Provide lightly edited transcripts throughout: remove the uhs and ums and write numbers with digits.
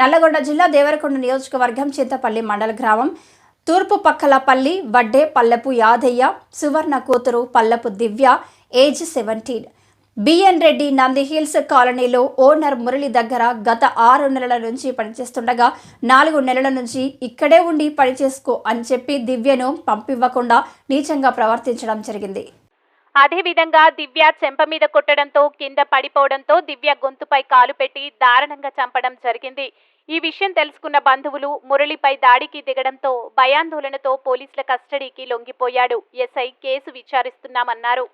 నల్లగొండ జిల్లా దేవరకొండ నియోజకవర్గం చింతపల్లి మండల గ్రామం తూర్పు పక్కలపల్లి వడ్డే పల్లపు యాదయ్య సువర్ణ కూతురు Pallapu Divya age 17 B N Reddy Nandi hills కాలనీలో ఓనర్ మురళి దగ్గర గత 6 నెలల నుంచి పనిచేస్తుండగా 4 నెలల నుంచి ఇక్కడే ఉండి పనిచేసుకో అని చెప్పి దివ్యను పంపివ్వకుండా నీచంగా ప్రవర్తించడం జరిగింది. అదేవిధంగా దివ్య చెంప మీద కొట్టడంతో కింద పడిపోవడంతో దివ్య గొంతుపై కాలు పెట్టి దారుణంగా చంపడం జరిగింది. ఈ విషయం తెలుసుకున్న బంధువులు మురళిపై దాడికి దిగడంతో భయాందోళనతో పోలీసుల కస్టడీకి లొంగిపోయాడు. SI case విచారిస్తున్నామన్నారు.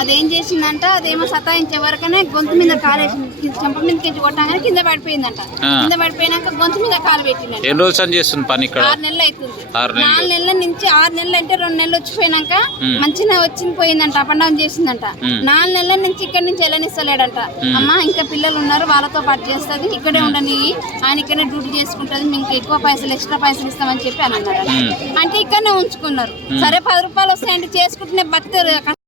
అదేం చేసిందంట, అదేమో సతాయించే వరకనే గొంతు మీద కాలేసింది. చెంప మీదకి కొట్టగానే కింద పడిపోయిందంట. కింద పడిపోయినాక గొంతు మీద కాలు పెట్టిందంట. 6 నెలలు అవుతుంది. 4 నెలల నుంచి 6 నెలలు అంటే 2 నెలలు వచ్చిపోయినాక మంచిగా వచ్చింది పోయిందంట. అప్ అండ్ డౌన్ చేసిందంట. 4 నెలల నుంచి ఇక్కడి నుంచి వెళ్ళనిస్తలేడంట. అమ్మా ఇంకా పిల్లలు ఉన్నారు, వాళ్ళతో పాటు చేస్తుంది, ఇక్కడే ఉండని, ఆయన ఇక్కడే డ్యూటీ చేసుకుంటుంది, మీకు ఎక్కువ పైసలు ఎక్స్ట్రా పైసలు ఇస్తామని చెప్పి అని అన్నారు. అంటే ఇక్కడనే ఉంచుకున్నారు. సరే 10 రూపాయలు వస్తాయంటే చేసుకుంటూనే బతుకుతారు.